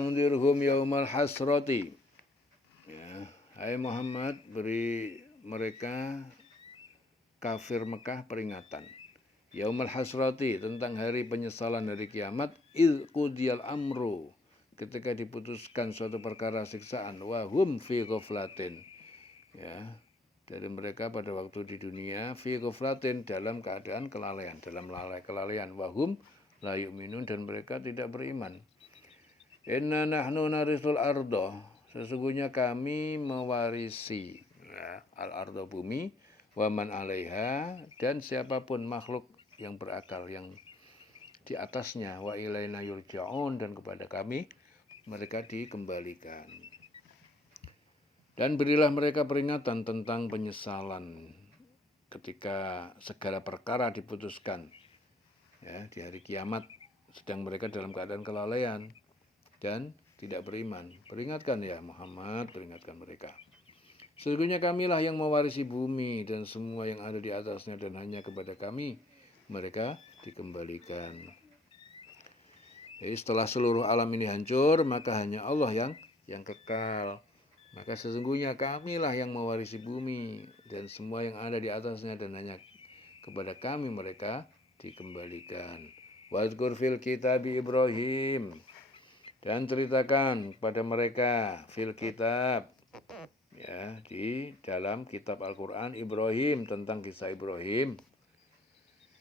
anzirhum yaumal hasrati. Ya, hai Muhammad, beri mereka kafir Mekah peringatan. Yaumul hasrati, tentang hari penyesalan hari kiamat. Idh qudiyal amru, ketika diputuskan suatu perkara siksaan. Wahum fi ghaflatin, ya, dari mereka pada waktu di dunia. Fi ghaflatin, dalam keadaan kelalaian, dalam kelalaian. Wahum la yu'minun, dan mereka tidak beriman. Inna nahnu narisul ardo, sesungguhnya kami mewarisi, ya, al-ardo, bumi, waman alaiha, dan siapapun makhluk yang berakal yang di atasnya. Wa ilaina yurja'un, dan kepada kami mereka dikembalikan. Dan berilah mereka peringatan tentang penyesalan ketika segala perkara diputuskan, ya, di hari kiamat, sedang mereka dalam keadaan kelalaian dan tidak beriman. Peringatkan ya Muhammad, peringatkan mereka. Sesungguhnya kamilah yang mewarisi bumi dan semua yang ada di atasnya, dan hanya kepada kami mereka dikembalikan. Jadi setelah seluruh alam ini hancur, maka hanya Allah yang kekal. Maka sesungguhnya kamilah yang mewarisi bumi dan semua yang ada di atasnya, dan hanya kepada kami mereka dikembalikan. Wazkur fil kitabi Ibrahim, dan ceritakan kepada mereka fil kitab, ya, di dalam kitab Al-Quran, Ibrahim, tentang kisah Ibrahim.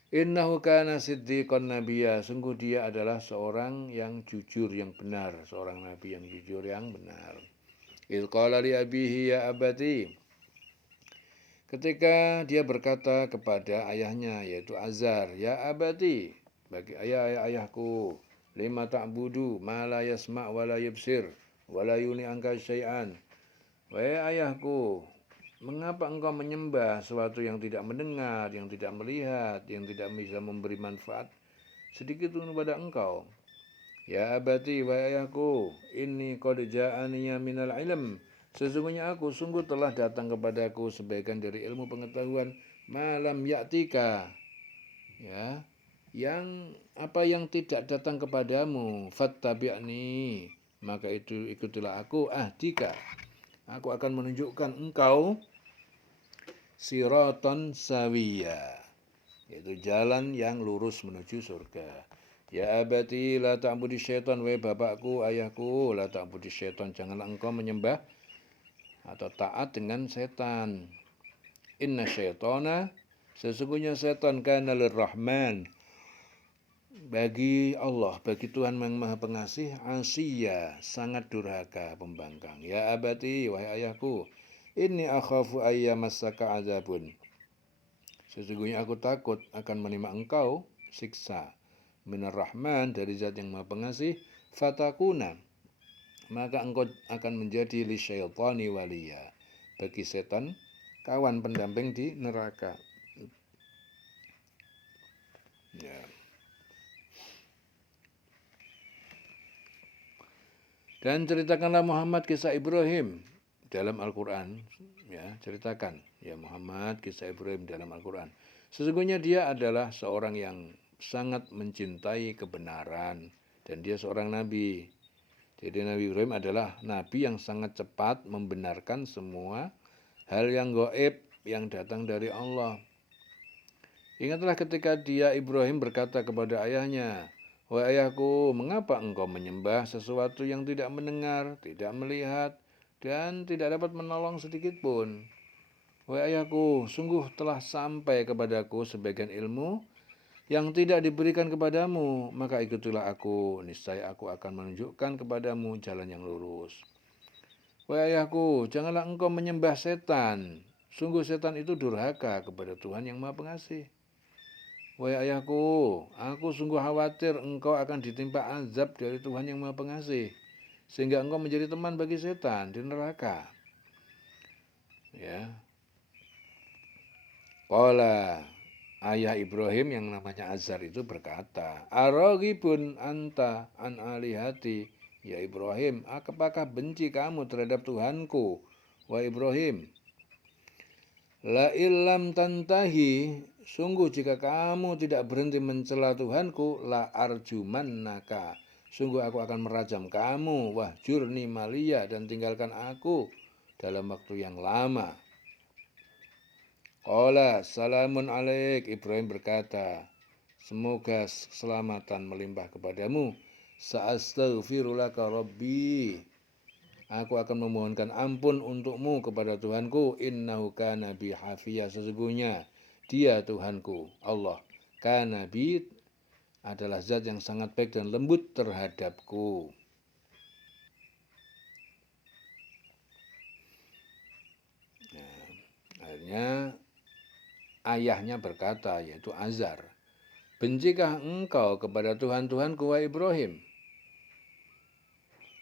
Innahu kana siddiqan nabiyya, sungguh dia adalah seorang yang jujur, yang benar, seorang nabi yang jujur, yang benar. Idh qala li abihi ya abati, ketika dia berkata kepada ayahnya, yaitu Azar, ya abati, bagi ayahku, lima ta'budu ma la yasma' wa la yubsir wa la yuni anka syai'an. Wahai ayahku, mengapa engkau menyembah sesuatu yang tidak mendengar, yang tidak melihat, yang tidak bisa memberi manfaat sedikit pun kepada engkau? Ya abati, wahai ayahku, inni qad ja'aniya minal ilm, sesungguhnya aku sungguh telah datang kepadaku sebagian dari ilmu pengetahuan, malam ya'tika, ya, yang apa yang tidak datang kepadamu. Fattabi'ni, maka itu ikutilah aku. Ahdika, aku akan menunjukkan engkau siraton sawiya, yaitu jalan yang lurus menuju surga. Ya abati la ta'budi syaitan, wahai bapakku, ayahku, la ta'budi syaitan, janganlah engkau menyembah atau taat dengan setan. Inna syaitana, sesungguhnya setan, kana lirrahman, bagi Allah, bagi Tuhan yang Maha Pengasih, asiyya, sangat durhaka, pembangkang. Ya abati, wahai ayahku, inni akhafu ayyamassaka azabun, sesungguhnya aku takut akan menimpa engkau siksa, minar rahman, dari zat yang Maha Pengasih, fatakuna, maka engkau akan menjadi li syaitani waliya, bagi setan kawan pendamping di neraka. Ya. Dan ceritakanlah Muhammad kisah Ibrahim dalam Al-Quran, ya, ceritakan ya Muhammad kisah Ibrahim dalam Al-Quran. Sesungguhnya dia adalah seorang yang sangat mencintai kebenaran, dan dia seorang nabi. Jadi Nabi Ibrahim adalah nabi yang sangat cepat membenarkan semua hal yang gaib yang datang dari Allah. Ingatlah ketika dia Ibrahim berkata kepada ayahnya, wahai ayahku, mengapa engkau menyembah sesuatu yang tidak mendengar, tidak melihat, dan tidak dapat menolong sedikit pun? Wahai ayahku, sungguh telah sampai kepadaku sebagian ilmu yang tidak diberikan kepadamu, maka ikutilah aku, niscaya aku akan menunjukkan kepadamu jalan yang lurus. Wahai ayahku, janganlah engkau menyembah setan, sungguh setan itu durhaka kepada Tuhan yang Maha Pengasih. Wahai ayahku, aku sungguh khawatir engkau akan ditimpa azab dari Tuhan yang Maha Pengasih, sehingga engkau menjadi teman bagi setan di neraka. Ya. Qala, ayah Ibrahim yang namanya Azar itu berkata, araghibun anta an alihati, ya Ibrahim, apakah benci kamu terhadap Tuhanku, wahai Ibrahim? La illam tantahi, sungguh jika kamu tidak berhenti mencela Tuhanku, la arjumannaka, Sungguh aku akan merajam kamu, wahjurni maliya, dan tinggalkan aku dalam waktu yang lama. Qala salamun alaik, Ibrahim berkata, semoga keselamatan melimpah kepadamu. Sa'astaghfirulaka rabbi, aku akan memohonkan ampun untukmu kepada Tuhanku. Innahu kana bi hafiyah, sesungguhnya dia Tuhanku Allah kana bi adalah zat yang sangat baik dan lembut terhadapku. Nah, akhirnya ayahnya berkata, yaitu Azar, bencikah engkau kepada Tuhan-Tuhanku, wahai Ibrahim?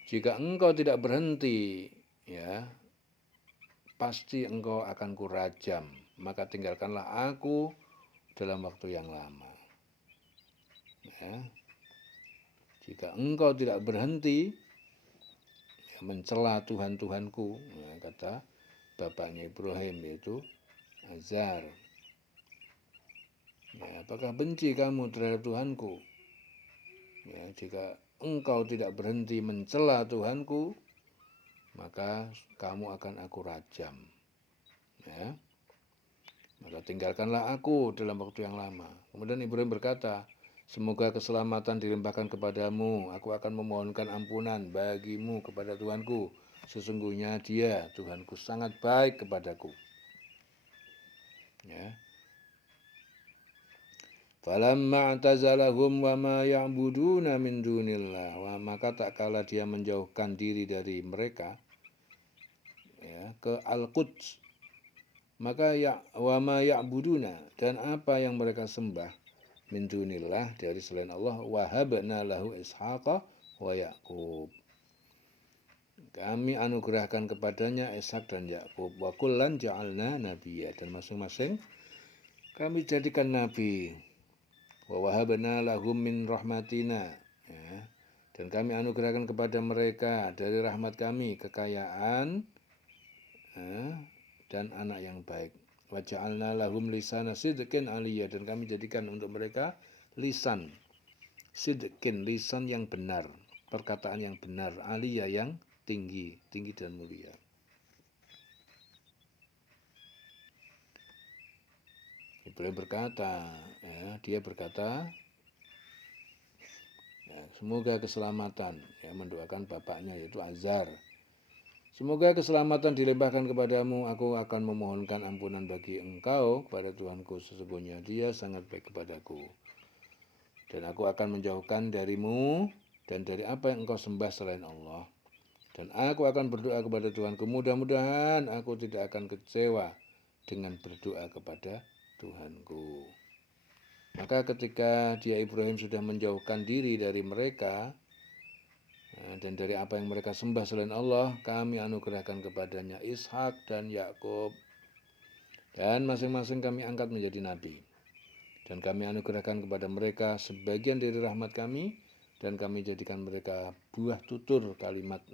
Jika engkau tidak berhenti, ya, pasti engkau akan kurajam. Maka tinggalkanlah aku dalam waktu yang lama. Ya. Jika engkau tidak berhenti ya, mencela Tuhan-Tuhanku, ya, kata bapaknya Ibrahim, yaitu Azar. Ya, apakah benci kamu terhadap Tuhanku? Ya, jika engkau tidak berhenti mencela Tuhanku, maka kamu akan aku rajam. Ya. Maka tinggalkanlah aku dalam waktu yang lama. Kemudian Ibrahim berkata, semoga keselamatan dilimpahkan kepadamu. Aku akan memohonkan ampunan bagimu kepada Tuhanku. Sesungguhnya dia, Tuhanku, sangat baik kepadaku. Ya. Falamma i'tazalahum wa ma ya'buduna min dunillah, maka tak kala dia menjauhkan diri dari mereka, ya, ke Al-Quds, maka ya wa ma ya'buduna, dan apa yang mereka sembah min dunillah, dari selain Allah, wahabna lahu ishaqa wa yaqub, kami anugerahkan kepadanya Ishak dan Yakub, wa kullan ja'alna nabiyya, dan masing-masing kami jadikan nabi. Wa wahabna lahum min rahmatina, ya, dan kami anugerahkan kepada mereka dari rahmat kami kekayaan, ya, dan anak yang baik. Wa ja'alna lahum lisana sidqin aliyya, dan kami jadikan untuk mereka lisan sidqin, lisan yang benar, perkataan yang benar, aliyya yang tinggi, tinggi dan mulia. Ibrahim berkata, ya, dia berkata, ya, semoga keselamatan, ya, mendoakan bapaknya yaitu Azar. Semoga keselamatan dilimpahkan kepadamu. Aku akan memohonkan ampunan bagi engkau kepada Tuhanku. Sesungguhnya dia sangat baik kepadaku. Dan aku akan menjauhkan darimu dan dari apa yang engkau sembah selain Allah. Dan aku akan berdoa kepada Tuhanku. Mudah-mudahan aku tidak akan kecewa dengan berdoa kepada Tuhanku. Maka ketika dia Ibrahim sudah menjauhkan diri dari mereka dan dari apa yang mereka sembah selain Allah, kami anugerahkan kepadanya Ishak dan Yakub, dan masing-masing kami angkat menjadi nabi. Dan kami anugerahkan kepada mereka sebagian dari rahmat kami, dan kami jadikan mereka buah tutur kalimat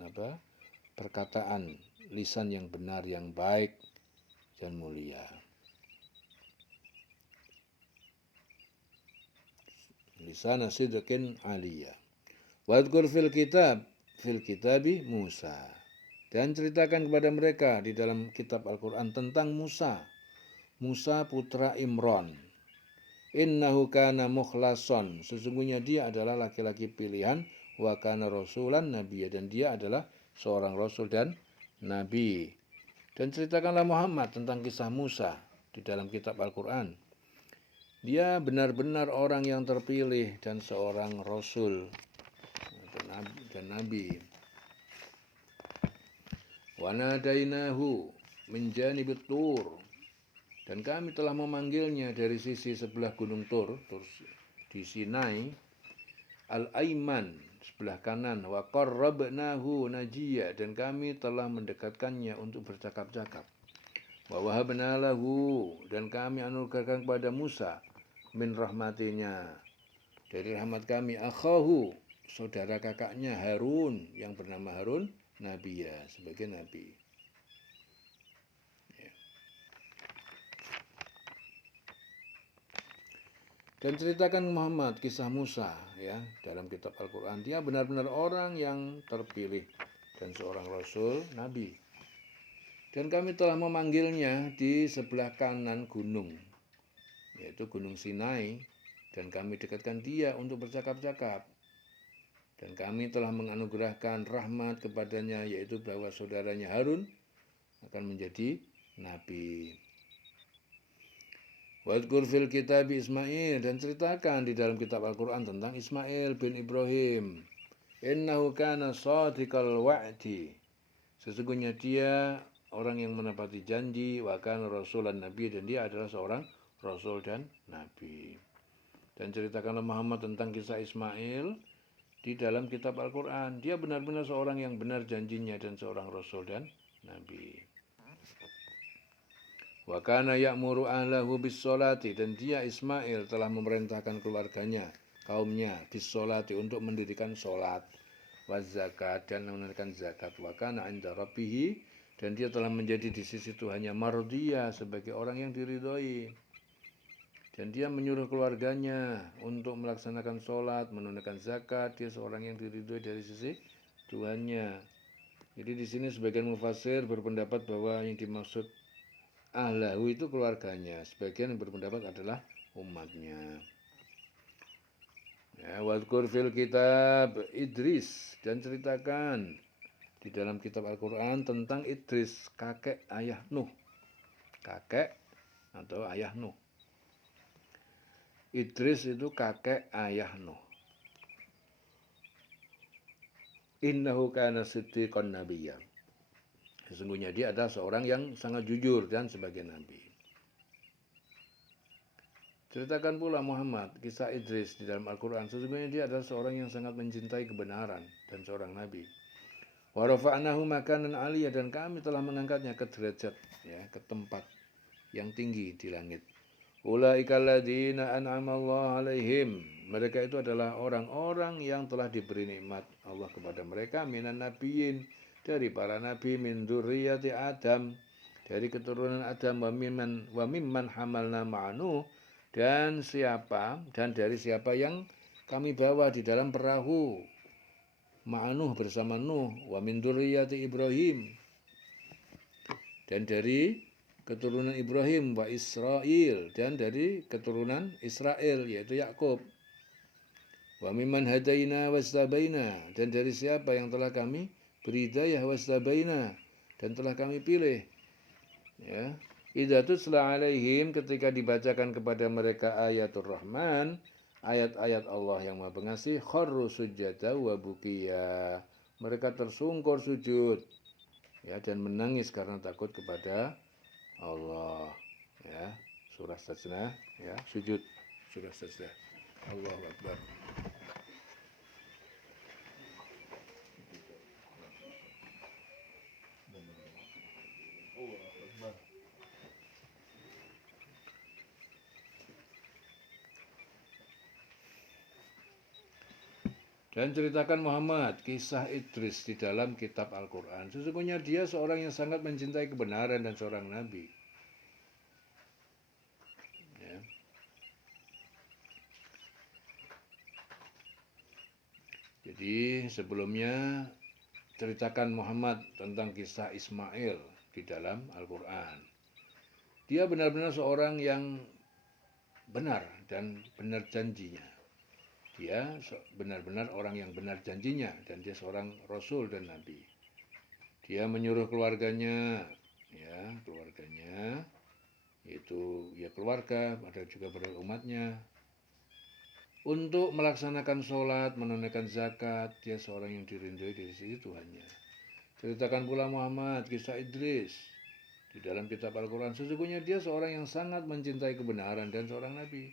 perkataan, lisan yang benar, yang baik dan mulia. Lisan sidqin aliyah. Wadkur fil kitabi Musa, dan ceritakan kepada mereka di dalam kitab Al-Quran tentang Musa putra Imran. Innahu kana mukhlason, sesungguhnya dia adalah laki-laki pilihan, wa kana rasulan nabiyya, dan dia adalah seorang rasul dan nabi. Dan ceritakanlah Muhammad tentang kisah Musa di dalam kitab Al-Quran. Dia benar-benar orang yang terpilih dan seorang rasul dan nabi. Wa nadainahu min janibit tur, dan kami telah memanggilnya dari sisi sebelah gunung Tur di Sinai, al-aiman, sebelah kanan, wa qarrabnahu najiyya, dan kami telah mendekatkannya untuk bercakap-cakap. Wa wahabna lahu, dan kami anugerahkan kepada Musa min rahmatinya, dari rahmat kami, akhahu, saudara kakaknya Harun yang bernama Harun, nabiya, sebagai nabi. Ya. Dan ceritakan Muhammad kisah Musa ya dalam kitab Al-Quran. Dia benar-benar orang yang terpilih dan seorang rasul, nabi. Dan kami telah memanggilnya di sebelah kanan gunung, yaitu Gunung Sinai. Dan kami dekatkan dia untuk bercakap-cakap. Dan kami telah menganugerahkan rahmat kepadanya, yaitu bahwa saudaranya Harun akan menjadi nabi. Wadkur fil kitab Ismail, dan ceritakan di dalam kitab Al-Quran tentang Ismail bin Ibrahim. Innahu kana shadiqal wa'di. Sesungguhnya dia orang yang menepati janji, wa kana rasulan nabi, dan dia adalah seorang rasul dan nabi. Dan ceritakanlah Muhammad tentang kisah Ismail di dalam kitab Al-Quran. Dia benar-benar seorang yang benar janjinya dan seorang rasul dan nabi. Wa kana ya'muru ahlahu bis-sholati, dan dia Ismail telah memerintahkan keluarganya, kaumnya bis-sholati untuk mendirikan salat, wa zakat, dan menunaikan zakat. Wa kana 'inda rabbih, dan dia telah menjadi di sisi Tuhannya mardiyah, sebagai orang yang diridhoi. Dan dia menyuruh keluarganya untuk melaksanakan sholat, menunaikan zakat. Dia seorang yang diridhoi dari sisi Tuhannya. Jadi di sini sebagian mufassir berpendapat bahwa yang dimaksud ahlahu itu keluarganya. Sebagian yang berpendapat adalah umatnya. Ya, wadkur fil kitab Idris, dan ceritakan di dalam kitab Al-Quran tentang Idris, kakek ayah Nuh. Kakek atau ayah Nuh. Idris itu kakek ayah Nuh. Innahu kana siddiqan nabiyya. Sesungguhnya dia adalah seorang yang sangat jujur dan sebagai nabi. Ceritakan pula Muhammad kisah Idris di dalam Al-Quran. Sesungguhnya dia adalah seorang yang sangat mencintai kebenaran dan seorang nabi. Wa rafa'nahu makanan aliyah, dan kami telah mengangkatnya ke derajat, ya, ke tempat yang tinggi di langit. Ulaika alladzina an'ama Allah alaihim. Mereka itu adalah orang-orang yang telah diberi nikmat Allah kepada mereka, minan nabiyyin, dari para nabi, min dzurriyyati Adam, dari keturunan Adam, wa mimman hamalna ma'anu, dan dari siapa yang kami bawa di dalam perahu ma'anuh, bersama Nuh, wa min dzurriyyati Ibrahim, dan dari keturunan Ibrahim, wa Israil, dan dari keturunan Israel, yaitu Yakub. Wa mimman hadaina wastabaina, dan dari siapa yang telah kami beri hidayah, wastabaina, dan telah kami pilih. Ya, idza tutla alaihim, ketika dibacakan kepada mereka ayatul Rahman, ayat-ayat Allah yang Maha Pengasih, kharru sujada wa bukiya, mereka tersungkur sujud, ya, dan menangis karena takut kepada Allah. Ya, surah Sajdah, ya, sujud surah Sajdah. Allahu Akbar. Dan ceritakan Muhammad kisah Idris di dalam kitab Al-Quran. Sesungguhnya dia seorang yang sangat mencintai kebenaran dan seorang nabi. Ya. Jadi sebelumnya ceritakan Muhammad tentang kisah Ismail di dalam Al-Quran. Dia benar-benar seorang yang benar dan benar janjinya. Dia benar-benar orang yang benar janjinya, dan dia seorang rasul dan nabi. Dia menyuruh keluarganya, yaitu ya keluarga, ada juga pada umatnya, untuk melaksanakan sholat, menunaikan zakat. Dia seorang yang dirindui dari sisi Tuhannya. Ceritakan pula Muhammad kisah Idris di dalam kitab Al-Quran. Sesungguhnya dia seorang yang sangat mencintai kebenaran dan seorang nabi.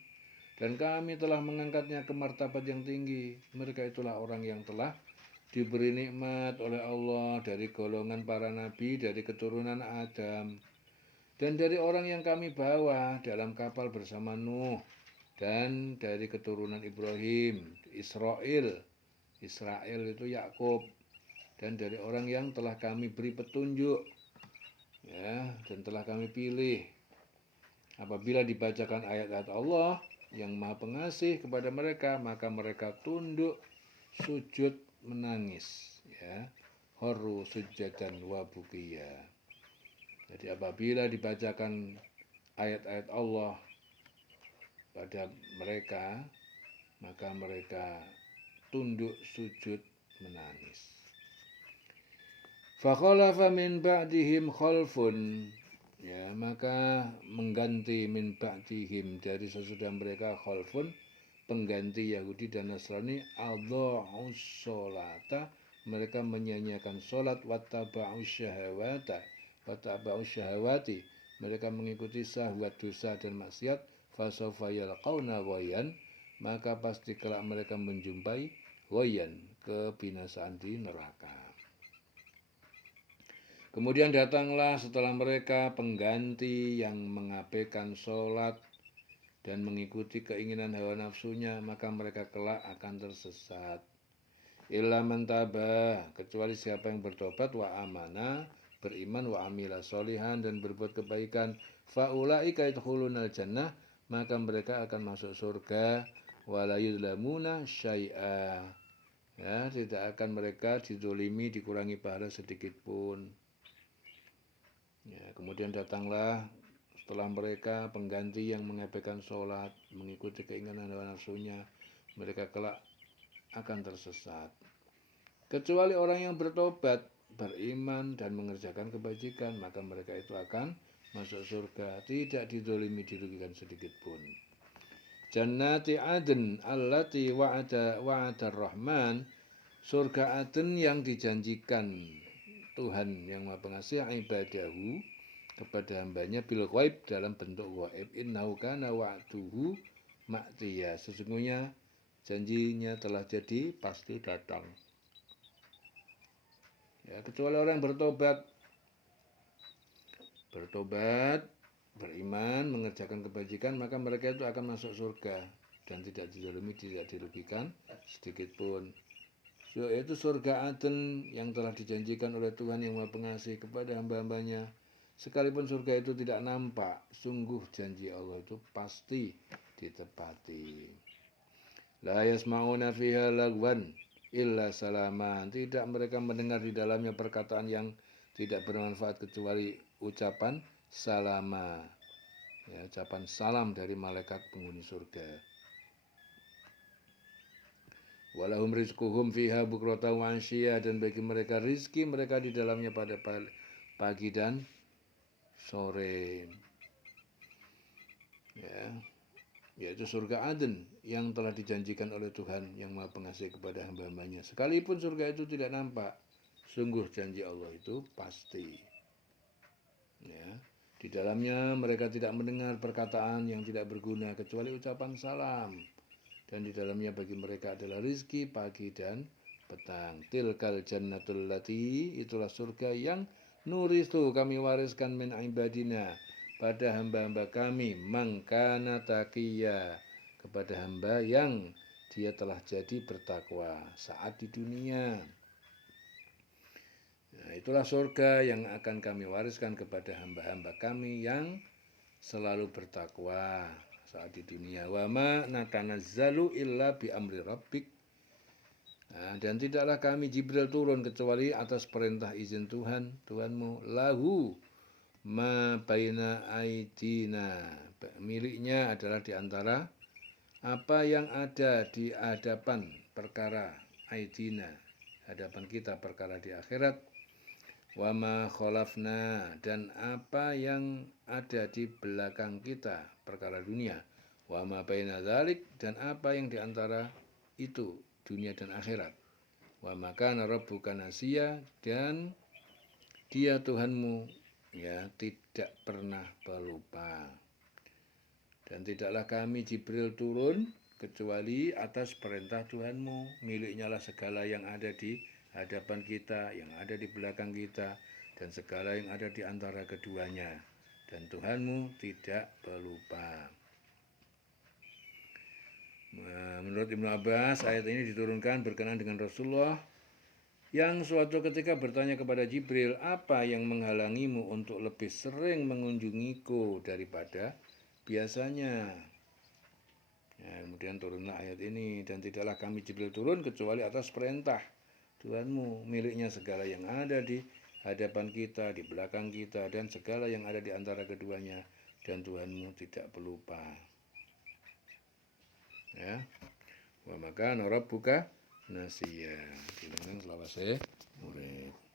Dan kami telah mengangkatnya ke martabat yang tinggi. Mereka itulah orang yang telah diberi nikmat oleh Allah dari golongan para nabi, dari keturunan Adam, dan dari orang yang kami bawa dalam kapal bersama Nuh, dan dari keturunan Ibrahim, Israel itu Yakub, dan dari orang yang telah kami beri petunjuk, ya, dan telah kami pilih. Apabila dibacakan ayat-ayat Allah, yang Maha Pengasih kepada mereka, maka mereka tunduk sujud menangis, ya. Horu sujadan wa bukiya. Jadi apabila dibacakan ayat-ayat Allah pada mereka, maka mereka tunduk sujud menangis. Fakhalafa min ba'dihim khalfun, ya, maka mengganti min ba'dihim, dari sesudah mereka, khalfun, pengganti Yahudi dan Nasrani, adha'us sholata, mereka menyanyiakan sholat, wattaba'us syahawati, mereka mengikuti syahwat dosa dan maksiat, fasawfa yalqauna ghayyan, maka pasti kelak mereka menjumpai ghayyan, kebinasaan di neraka. Kemudian datanglah setelah mereka pengganti yang mengabaikan sholat dan mengikuti keinginan hawa nafsunya, maka mereka kelak akan tersesat. Illa man taba, kecuali siapa yang bertobat, wa amana, beriman, wa amila sholihan, dan berbuat kebaikan, faulaika yadkhulunal jannah, maka mereka akan masuk surga, wala yudlamuna syai'a, ya, tidak akan mereka dizolimi, dikurangi pahala sedikit pun. Ya, kemudian datanglah setelah mereka pengganti yang mengabaikan sholat, mengikuti keinginan hawa nafsunya, mereka kelak akan tersesat. Kecuali orang yang bertobat, beriman, dan mengerjakan kebajikan, maka mereka itu akan masuk surga, tidak dizolimi, dirugikan sedikit pun. Jannati adn allati wa'ada rahman, surga Aden yang dijanjikan Tuhan yang Maha Pengasih, ibadahu, kepada hambanya, bil ghaib, dalam bentuk ghaib, innahu kana wa'duhu ma'tiya, sesungguhnya janjinya telah jadi, pasti datang. Ya, kecuali orang yang bertobat, beriman, mengerjakan kebajikan, maka mereka itu akan masuk surga dan tidak dizalimi, tidak dirugikan sedikit pun. Yaitu surga Aden yang telah dijanjikan oleh Tuhan yang Maha Pengasih kepada hamba-hambanya. Sekalipun surga itu tidak nampak, sungguh janji Allah itu pasti ditepati. La yasma'una fiha lagwan illa salaman, tidak mereka mendengar di dalamnya perkataan yang tidak bermanfaat kecuali ucapan salama, ya, ucapan salam dari malaikat penghuni surga. Walahum rizquhum fiha bukratan wa ashiya, dan bagi mereka rizki mereka di dalamnya pada pagi dan sore. Ya, yaitu surga Aden yang telah dijanjikan oleh Tuhan yang Maha Pengasih kepada hamba-hambanya. Sekalipun surga itu tidak nampak, sungguh janji Allah itu pasti. Ya, di dalamnya mereka tidak mendengar perkataan yang tidak berguna kecuali ucapan salam. Dan di dalamnya bagi mereka adalah rizki pagi dan petang. Tilkal jannatul lati, itulah surga yang nuristu, kami wariskan, min ibadina, pada hamba-hamba kami, mangkana taqiyya, kepada hamba yang dia telah jadi bertakwa saat di dunia. Nah, itulah surga yang akan kami wariskan kepada hamba-hamba kami yang selalu bertakwa saat di dunia. Wa ma natanazzalu illa bi amri rabbik, nah, dan tidaklah kami Jibril turun kecuali atas perintah izin Tuhanmu, lahu ma baina aidina, miliknya adalah di antara apa yang ada di hadapan perkara aidina, hadapan kita perkara di akhirat, wa ma khalafna, dan apa yang ada di belakang kita perkara dunia, wa ma baina dzalik, dan apa yang di antara itu dunia dan akhirat, wa ma kana rabbuka nasiya, dan dia Tuhanmu, ya, tidak pernah pelupa. Dan tidaklah kami Jibril turun kecuali atas perintah Tuhanmu, miliknya lah segala yang ada di hadapan kita, yang ada di belakang kita, dan segala yang ada di antara keduanya, dan Tuhanmu tidak pelupa. Menurut Ibnu Abbas, ayat ini diturunkan berkenaan dengan Rasulullah yang suatu ketika bertanya kepada Jibril, apa yang menghalangimu untuk lebih sering mengunjungiku daripada biasanya? Ya, kemudian turunlah ayat ini, dan tidaklah kami Jibril turun kecuali atas perintah Tuhanmu, miliknya segala yang ada di hadapan kita, di belakang kita, dan segala yang ada di antara keduanya, dan Tuhanmu tidak pelupa. Ya, wa maka norab buka nasiya. Diulang selawase murid.